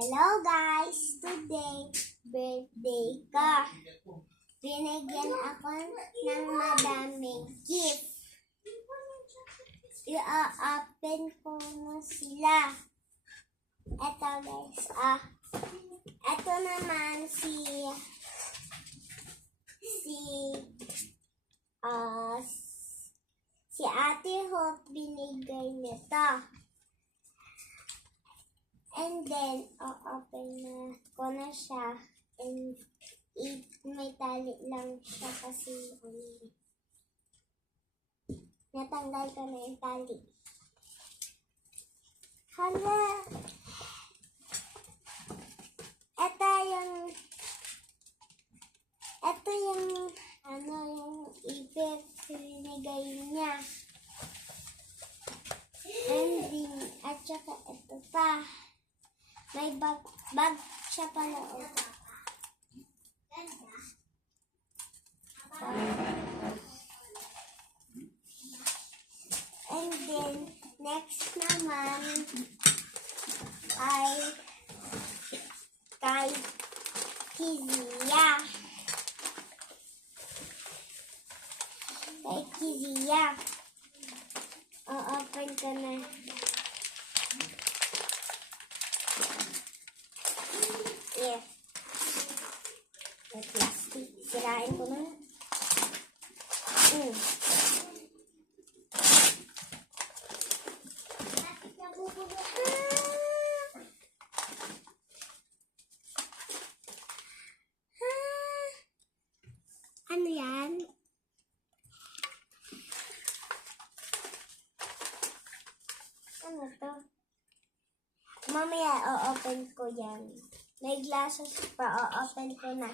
Hello guys! Today, birthday ko. Binigyan ako ng madaming gift. I-open ko na sila. Eto guys, eto naman si Ate Hope binigay nito. And then, open na ko na siya. And may tali lang siya kasi natanggal ko na yung tali. Hala! Ito yung ipit binigay niya. And then, at saka ito pa. May bag siya pala. And then, next naman ay kay Kizia. Kay Kizia. O-open ko na. Yeah. May plastic. Sirain ko na. Ano yan? Ano to? Mamaya o-open ko yan. May glasses pa. O-open ko na.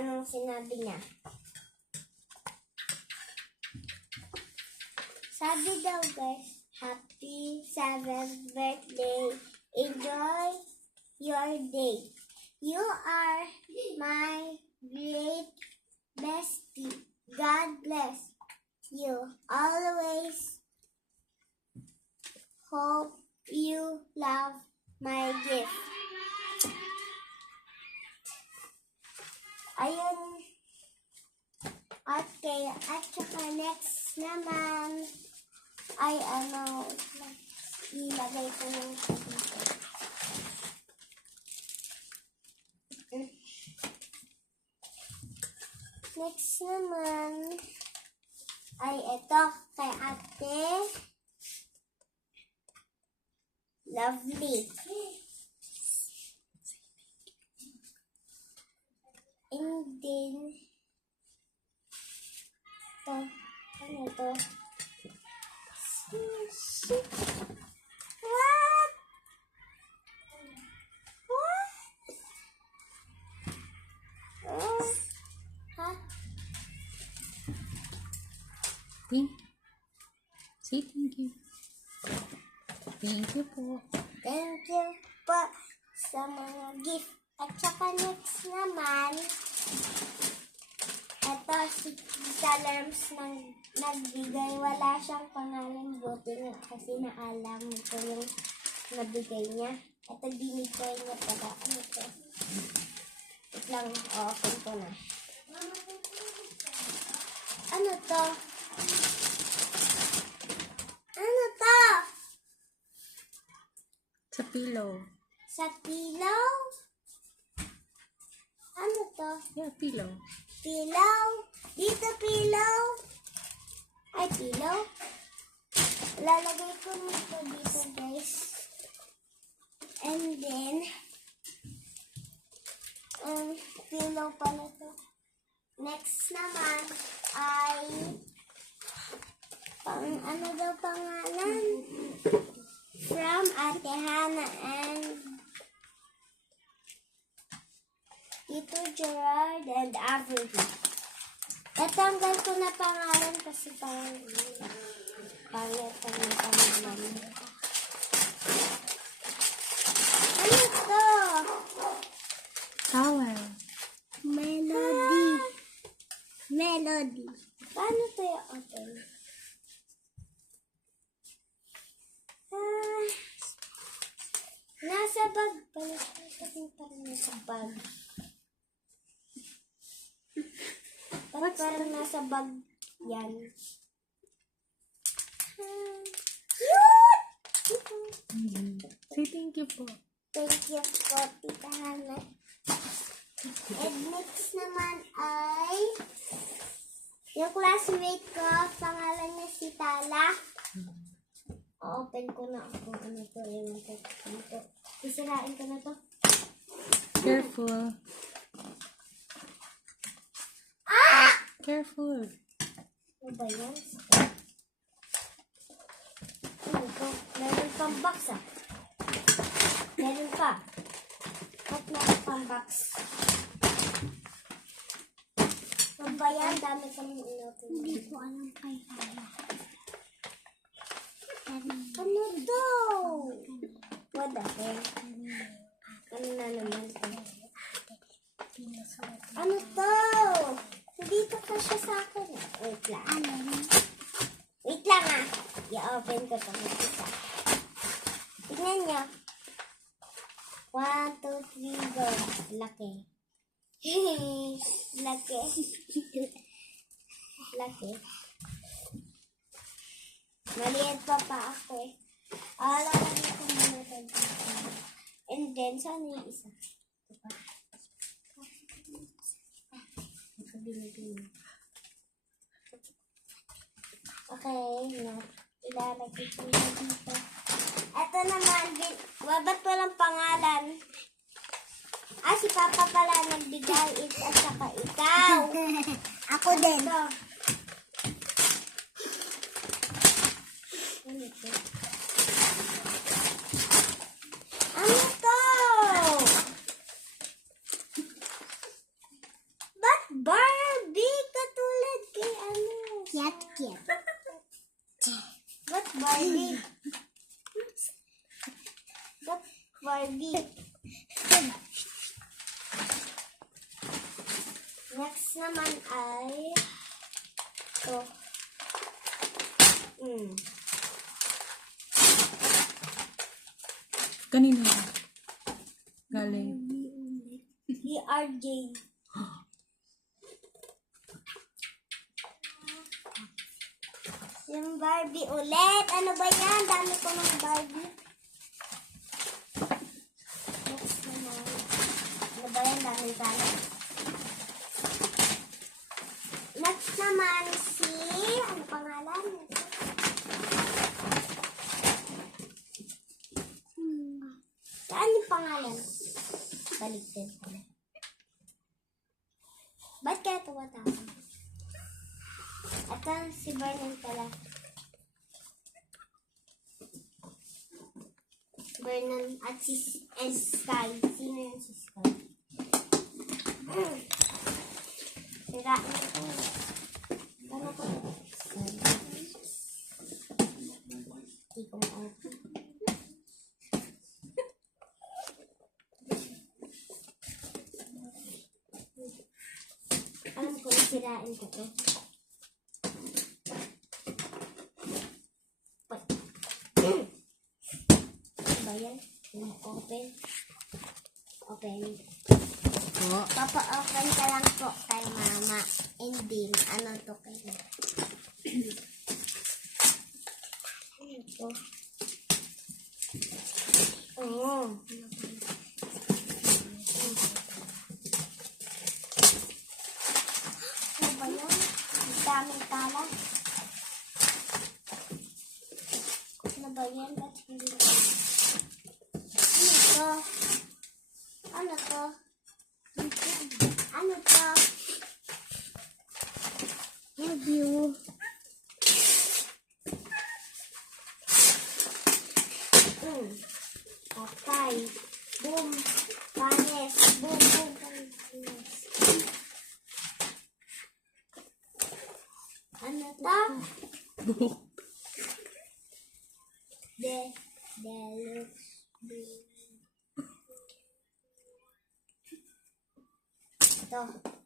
Anong sinabi niya? Sabi daw guys, happy 7th birthday. Enjoy your day. You are my great bestie. God bless you. Always hope you love my gift. Ayun. Okay. At saka next naman ay ilagay ko yung dito. Next naman ay ito kay Ate Lovely. And then ito, ano to? What? What? Huh? Say thank you. Thank you po. Thank you po sa mga gift. At saka next naman, ito si Tita Lerms nagbigay. Wala siyang pangalan, buti nga kasi naalam ko yung nabigay niya. Ito binigay niya pala. Ano to? Wait lang, open ko na. Ano to? Ano to? Sa pillow. Sa pillow? Ano to? Yeah, pillow. Pillow? Dito pillow? Ay, pillow? Lalagay ko nito dito, guys. And then, pillow pala to. Next naman ay ano daw pangalan? From Ate Hannah and Tito Gerard and Avery. Natanggal ko na pangalan kasi pangit ang pangalan. Ano to? Towel. Melody. Paano to yung open? Nasa bag pala parang nasa bag? Ba't parang nasa bag yan? Cute! Say thank you po. Thank you po, Tita Hana. And next naman ay yung classmate ko, pangalan niya si Tala. O-open ko na ako. Ano to? Yung ito. Isirain ko na to. Careful. Ah! Careful. Ano ba yan? Ano to? Meron pang box ah. Meron pa. At meron pang box. Ano ba yan? Dami kami inopen. Hindi ko alam kay Tala. Ano to? What the heck? Ano na naman to? Ano to? Hindi to kasya sa akin. Wait lang. Wait lang ah. I-open ko to. Tignan nyo. 1, 2, 3, go. Laki. Laki. Laki. Maliit pa ako eh. Lalagay ko muna ito. And then, saan yung isa? Ito pa. Okay, ilalagay ko na dito. Ito naman, ba't walang pangalan? Ah, si Papa pala nagbigay it at saka ikaw. Ako din. Ito. Ano to? Ano to? Ba't Barbie? Katulad kay ano? Yat-yat. Ba't Barbie? Ba't Barbie? Next naman ay ito. Kanina. Galing. DRJ. Yung Barbie ulit. Ano ba yan? Dami ko ng Barbie. Next naman. Ano ba yan? Dami tayo. Next naman si... Ano pangalan? Saan yung pangalan? Baligtad pala. Ba't kaya tumatawag? Ito si Vernon pala. Vernon at si Sky. Sino yung si Sky? Sirain ko. Ano ko? Hindi ko ma-open. Alam ko, sirain ko to. Ba yan? Open. Open. Po. Papa-open ka lang po kay Mama. Hindi. Ano to kayo? Ano to? Oo. Ano ba yan? Ang daming tala. Ano ba yan? Ba't hindi ko? Ano to? Ano to? Ano to? Love you. Patay. Boom. Panes. Boom, boom, panes. Ano to? Deluxe. Ito.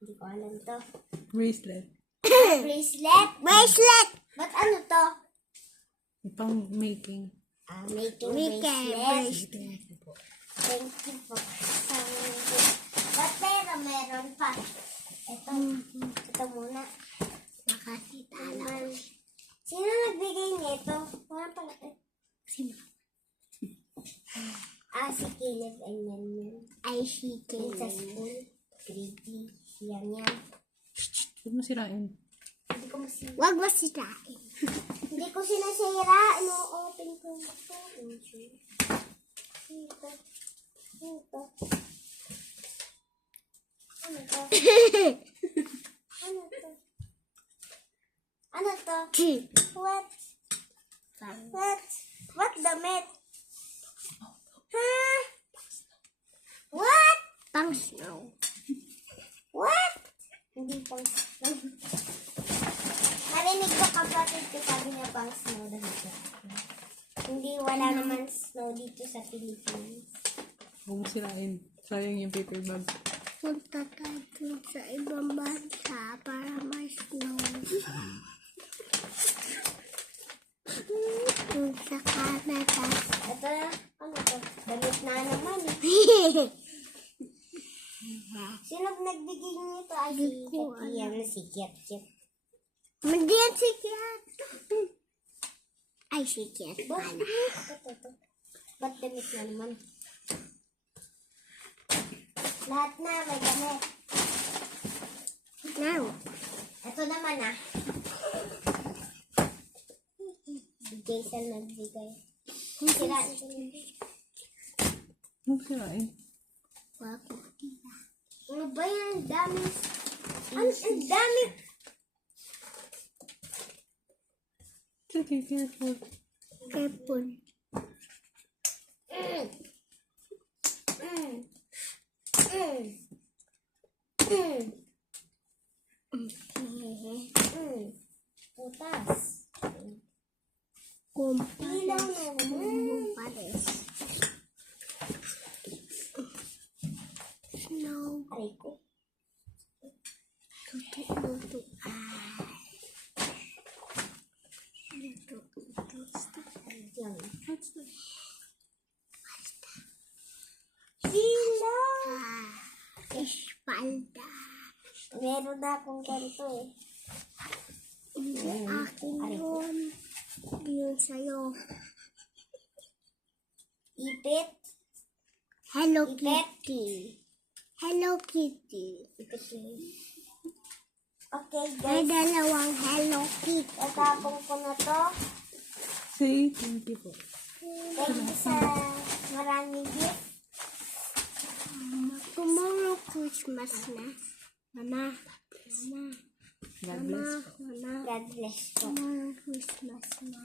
Hindi ko alam to. Bracelet. Bracelet? Bracelet! Ba't ano to? Pang making. Making bracelet. Thank you po sa Meron pa. Ito muna. Nakakita Naman. Sino nagbigay nito? Wala pala. Sino? Si Caleb and yan. Ay, si Yung sa Kayla. school. Grade 3. Yan. Huwag mo sirain. Hindi ko masira. Huwag masirain. Hindi ko sinasira. Ino-open ko ito. Ito. Ito. Ano to? Ano to? Ano to? What? What damit? Ha? What? Pang snow. What? Hindi pang snow. Narinig ko kapatid ko sabi niya pang snow dito. Hindi, wala naman snow dito sa Philippines. Huwag mo sirain. Sayang yung paper bag. Punta tayo sa ibang bansa para may snow. Sa Canada. Ito na, ano to? Damit na naman eh. Sino nagbigay nito? Ay, si Hindi ko Yan, si Kiat. Hindi yan si Kiat. Ay, si Kiat Ba't? pala. Ito. Ba't damit na naman? Lahat na, may damit. Now, Ito naman ah. Si Jason nagbigay. Sira. Huwag mo sirain. wag mo. Ano ba yan? Ang dami. Ang dami. Okay, careful. Careful. Mm. Mm. Mm. Mm. Mm. Putas. Ilaw na naman. Pares. Snow. Aray ko. Luto. Luto. Yan. Espalda. Meron na akong ganito eh. Akin yun. Yun sa'yo. Ipit. Hello Ipit. Kitty. Hello Kitty. Ipit yun. Okay May guys. dalawang Hello Kitty. Tatapong ko na to. Say thank you po. Thank you sa maraming gift. Tomorrow Christmas na. Mama. God bless. Mama. God bless po. Tomorrow Christmas na.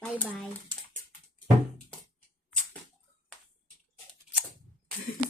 Bye-bye.